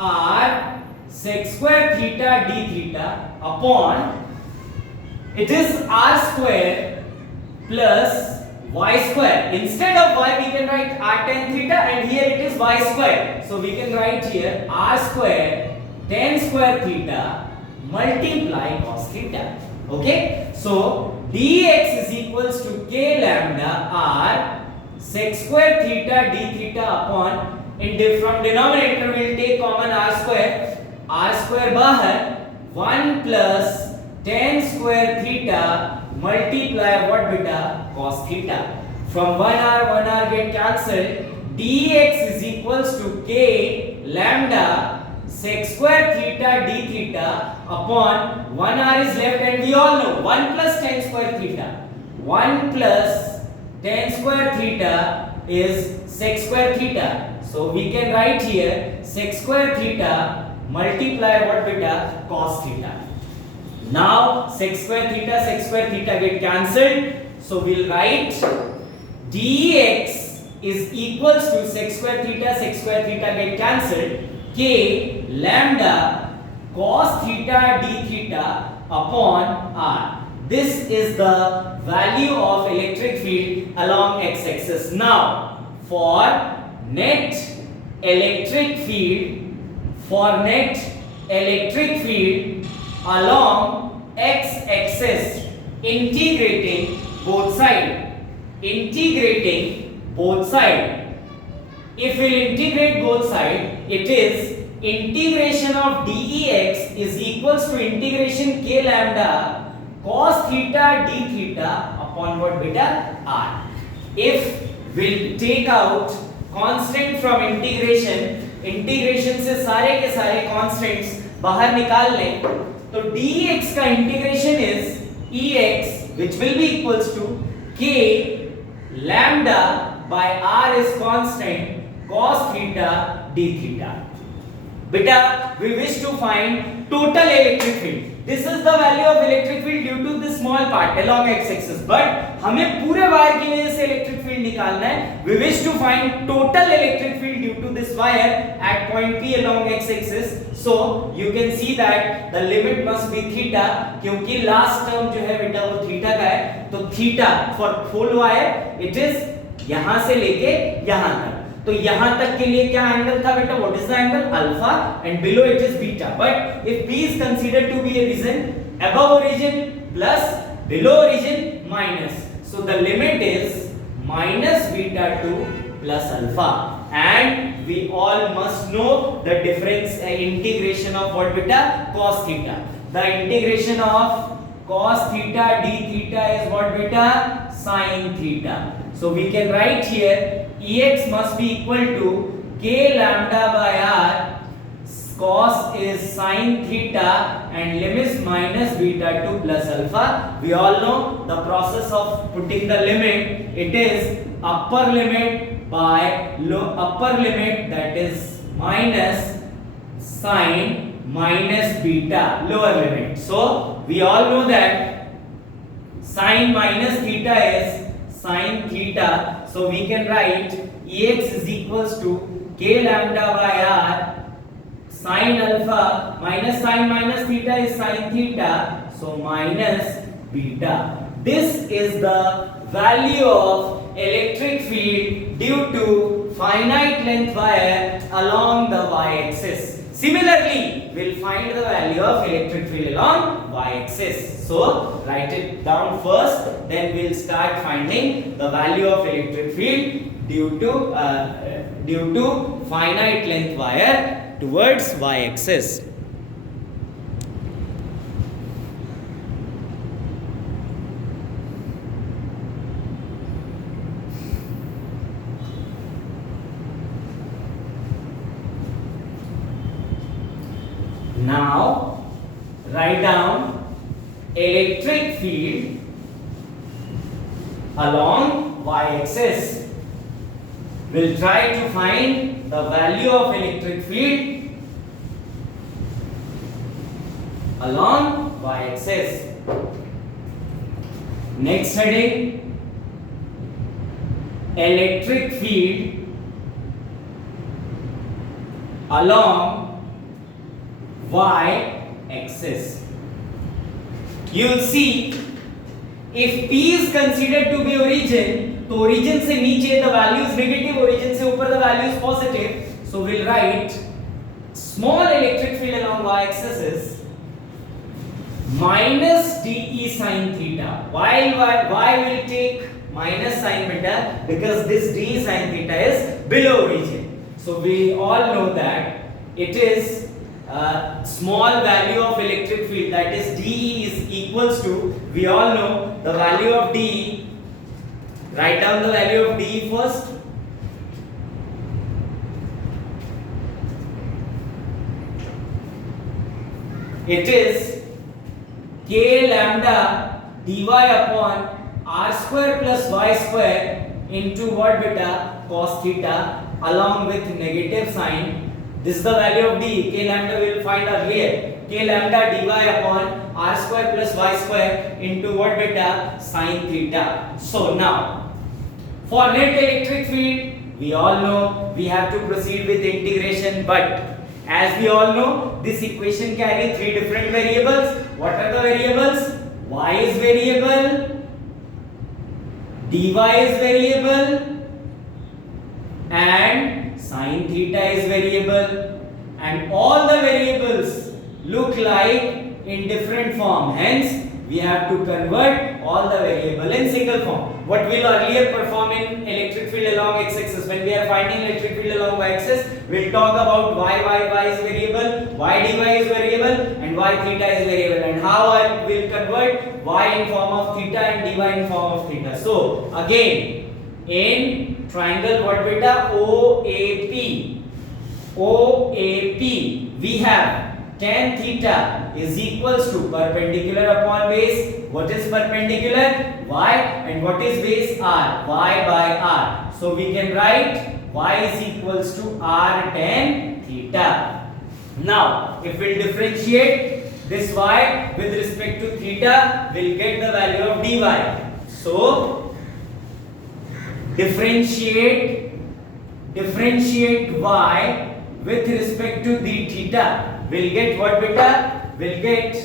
r sec square theta d theta upon, it is r square plus y square. Instead of y we can write r tan theta, and here it is y square, so we can write here r square tan square theta multiply cos theta. Okay, so dx is equals to k lambda r sec square theta d theta upon, from denominator we will take common r square bahar 1 plus tan square theta multiply what beta cos theta. From 1r get cancelled, dx is equals to k lambda sec square theta d theta upon 1r is left, and we all know 1 plus tan square theta. 1 plus tan square theta is sec square theta. So we can write here sec square theta multiply what beta cos theta. Now sec square theta get cancelled, so we'll write dx is equals to sec square theta get cancelled, k lambda cos theta d theta upon r. This is the value of electric field along x-axis. Now for net electric field along x-axis, integrating both side. If we'll integrate both side, it is integration of dEx is equals to integration k lambda cos theta d theta upon what beta r. If we'll take out constant from integration से सारे के सारे constants बाहर निकाल लें, तो dx का integration is ex which will be equals to k lambda by r is constant cos theta d theta. Beta, we wish to find total electric field. This is the value of electric field due to this small part along x-axis. But हमें पूरे wire की वजह से electric field निकालना है. We wish to find total electric field due to this wire at point P along x-axis. So you can see that the limit must be theta, क्योंकि last term जो है बेटा वो theta का है. तो theta for full wire it is यहाँ से लेके यहाँ तक. तो यहां तक के लिए क्या एंगल था बेटा? What is the angle? Alpha, and below it is beta. But if P is considered to be a region, above origin plus below origin minus, so the limit is minus beta to plus alpha. And we all must know the difference, integration of what beta? Cos theta. The integration of cos theta d theta is what beta? Sin theta. So we can write here Ex must be equal to k lambda by r, cos is sin theta, and limits minus beta to plus alpha. We all know the process of putting the limit. It is upper limit by upper limit, that is minus sin minus beta lower limit. So we all know that sin minus theta is sin theta, so we can write Ex is equals to k lambda by r sin alpha minus sin minus theta is sin theta, so minus beta. This is the value of electric field due to finite length wire along the y-axis. Similarly, we'll find the value of electric field along y-axis. So write it down first, then we'll start finding the value of electric field due to finite length wire towards y-axis. Now write down electric field along y-axis. We'll try to find the value of electric field along y-axis. Next heading, electric field along y axis. You will see if P is considered to be origin, तो origin से नीचे the value is negative, origin से ऊपर the value is positive. So we'll write small electric field along y axis is minus dE sin theta. Why will take minus sin beta? Because this d sin theta is below origin. So we all know that it is small value of electric field, that is dE is equals to, we all know the value of dE. Write down the value of dE first. It is k lambda dy upon r square plus y square into what beta? Cos theta along with negative sign. This is the value of d. K lambda we will find earlier. K lambda dy upon r square plus y square into what beta? Sin theta. So now, for net electric field, we all know we have to proceed with integration, but as we all know, this equation carries three different variables. What are the variables? Y is variable, dy is variable, and sin theta is variable, and all the variables look like in different form. Hence, we have to convert all the variable in single form. What we'll earlier perform in electric field along x-axis, when we are finding electric field along y-axis, we'll talk about y is variable, y dy is variable, and y theta is variable, and how I will convert y in form of theta and dy in form of theta. So again, in triangle what beta? OAP, we have tan theta is equals to perpendicular upon base. What is perpendicular? Y, and what is base? R. Y by R. So we can write y is equals to R tan theta. Now, if we differentiate this y with respect to theta, we'll get the value of dy. So differentiate y with respect to d theta. We'll get what beta? We'll get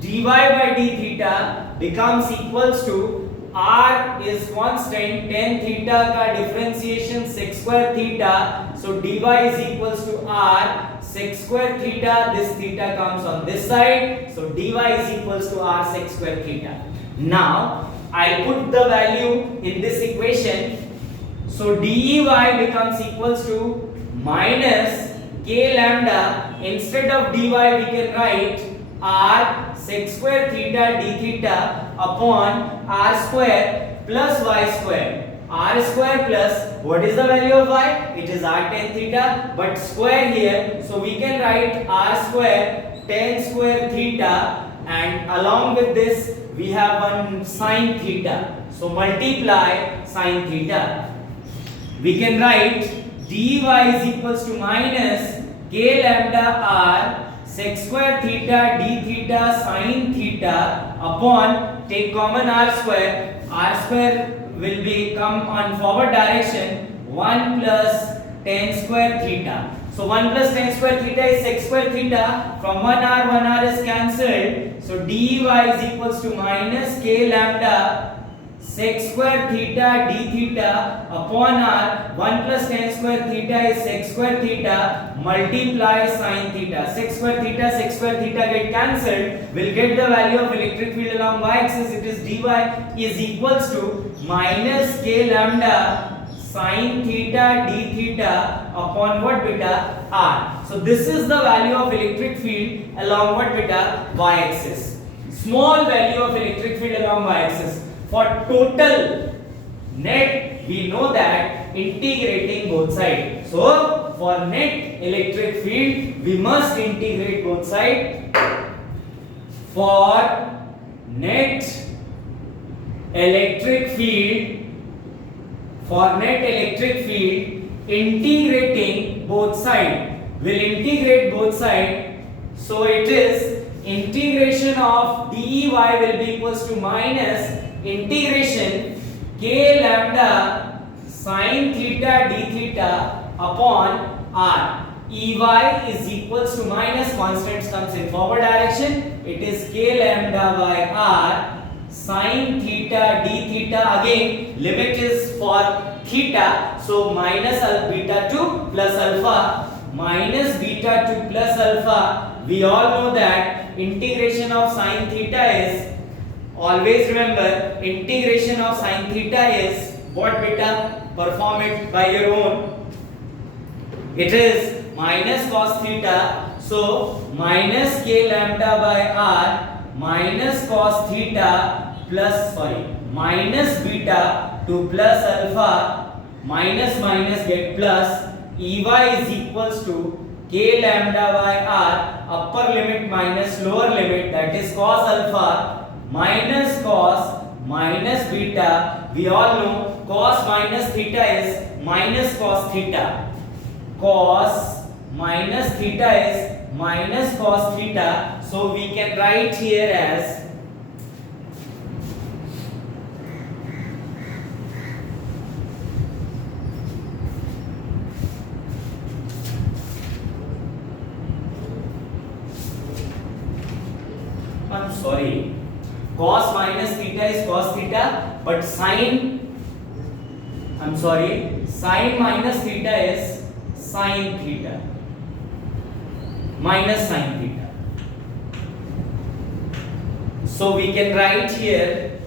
dy by d theta becomes equals to r is constant, tan theta ka differentiation sec square theta. So dy is equals to r sec square theta. This theta comes on this side. So dy is equals to r sec square theta. Now I'll put the value in this equation. So dy becomes equals to minus k lambda. Instead of dy we can write r sec square theta d theta upon r square plus y square. R square plus, what is the value of y? It is r tan theta, but square here, so we can write r square tan square theta, and along with this we have one sin theta. So multiply sin theta. We can write dy is equals to minus k lambda r sec square theta d theta sin theta upon, take common r square will become on forward direction 1 plus tan square theta. So 1 plus tan square theta is sec square theta. From 1r is cancelled. So dy is equals to minus k lambda sec square theta d theta upon r. 1 plus tan square theta is sec square theta multiply sin theta. Sec square theta get cancelled. We'll get the value of electric field along y-axis. It is dy is equals to minus k lambda sin theta d theta upon what beta? R. So this is the value of electric field along what beta? Y-axis. Small value of electric field along y-axis. For total net, we know that integrating both sides. So for net electric field, we must integrate both sides. For net electric field, integrating both sides, will integrate both sides. So it is integration of dy will be equals to minus integration k lambda sin theta d theta upon r. Ey is equals to minus constants comes in forward direction. It is k lambda by r sin theta d theta. Again, limit is for theta. So minus beta to plus alpha. Minus beta to plus alpha. We all know that integration of sin theta is, always remember, integration of sin theta is what beta? Perform it by your own. It is minus cos theta. So minus k lambda by r minus cos theta plus, minus beta to plus alpha, minus minus get plus. Ey is equals to k lambda by r upper limit minus lower limit, that is cos alpha minus cos minus beta. We all know cos minus theta is minus cos theta. Cos minus theta is minus cos theta. So we can write here as cos minus theta is cos theta, but sin minus theta is sin theta minus sin theta. So we can write here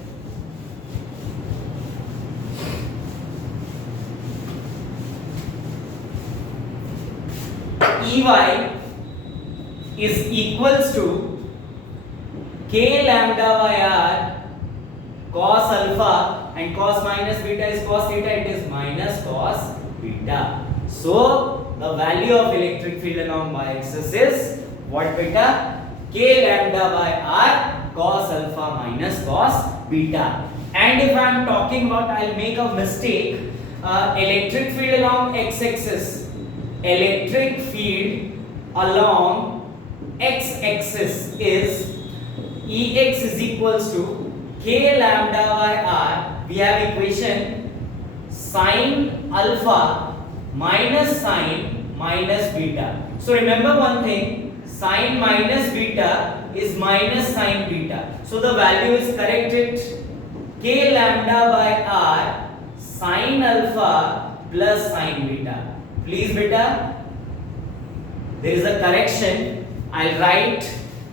Ey is equals to k lambda by r cos alpha, and cos minus beta is cos theta, it is minus cos beta. So the value of electric field along y-axis is what beta? K lambda by r cos alpha minus cos beta. And if I am talking about, I'll make a mistake, electric field along x-axis, electric field along x-axis is Ex is equals to k lambda by r. We have equation sin alpha minus sin minus beta. So remember one thing, sin minus beta is minus sin beta. So the value is corrected, k lambda by r sin alpha plus sin beta. Please beta, there is a correction. I'll write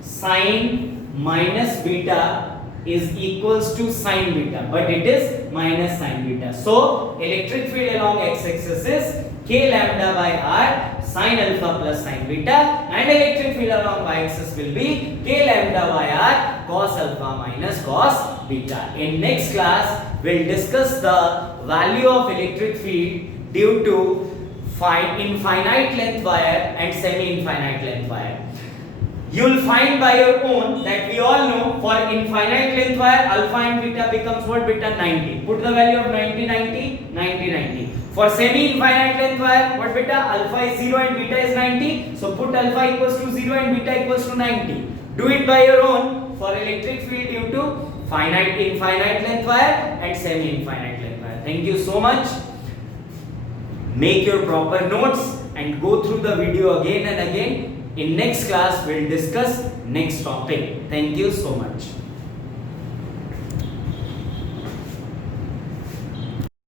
sin minus beta is equals to sin beta, but it is minus sin beta. So electric field along x-axis is k lambda by r sin alpha plus sin beta, and electric field along y-axis will be k lambda by r cos alpha minus cos beta. In next class, we'll discuss the value of electric field due to infinite length wire and semi-infinite length wire. You will find by your own that we all know for infinite length wire alpha and beta becomes what? Beta 90. Put the value of 90, 90, 90, 90. For semi-infinite length wire, what beta? Alpha is 0 and beta is 90. So put alpha equals to 0 and beta equals to 90. Do it by your own for electric field due to finite, infinite length wire and semi-infinite length wire. Thank you so much. Make your proper notes and go through the video again and again. In next class, we'll discuss next topic. Thank you so much.